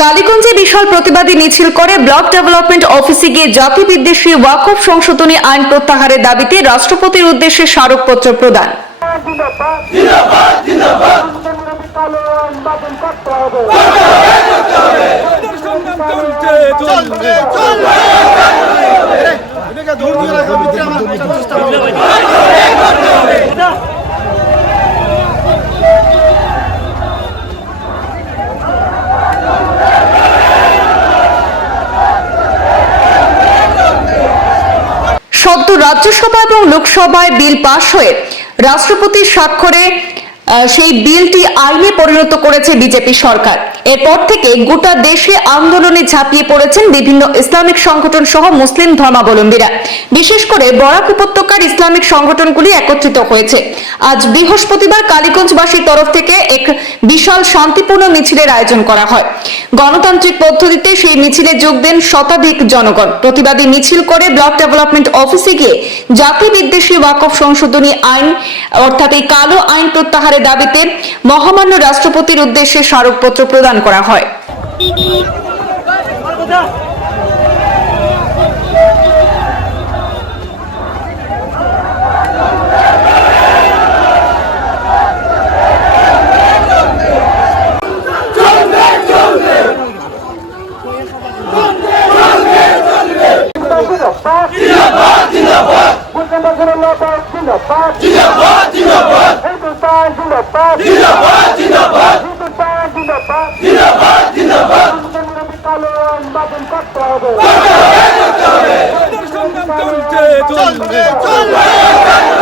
কালীগঞ্জে বিশাল প্রতিবাদী মিছিল করে ব্লক ডেভেলপমেন্ট অফিসে গিয়ে জাতি বিদ্বেষী ওয়াকফ সংশোধনী আইন প্রত্যাহারের দাবিতে রাষ্ট্রপতির উদ্দেশ্যে স্মারকপত্র প্রদান। রাজ্যসভা এবং লোকসভায় বিল পাশ হয়ে রাষ্ট্রপতির স্বাক্ষরে সেই বিলটি আইনে পরিণত করেছে বিজেপি সরকার। এরপর থেকে গোটা দেশে আন্দোলনে ঝাঁপিয়ে পড়েছেন বিভিন্ন ইসলামিক সংগঠন সহ মুসলিম ধর্মাবলম্বীরা। বিশেষ করে বরাক উপত্যকার ইসলামিক সংগঠনগুলি একত্রিত হয়েছে। আজ বৃহস্পতিবার কালীগঞ্জবাসীর তরফ থেকে এক বিশাল শান্তিপূর্ণ মিছিলের আয়োজন করা হয়। গণতান্ত্রিক পদ্ধতিতে সেই মিছিলে যোগ দেন শতাধিক জনগণ। প্রতিবাদী মিছিল করে ব্লক ডেভেলপমেন্ট অফিসে গিয়ে জাতি বিদ্বেষী ওয়াকফ সংশোধনী আইন, অর্থাৎ এই কালো আইন প্রত্যাহারের দাবিতে মহামান্য রাষ্ট্রপতির উদ্দেশ্যে স্মারকপত্র প্রদান করা হয়। জিন্দাবাদ জিন্দাবাদ। মুসলমান জিন্দাবাদ জিন্দাবাদ জিন্দাবাদ জিন্দাবাদ হিন্দুস্তান জিন্দাবাদ জিন্দাবাদ জিন্দাবাদ হিন্দুস্তান জিন্দাবাদ জিন্দাবাদ। মুসলমান কালো আইন করতে হবে। চলবে চলবে।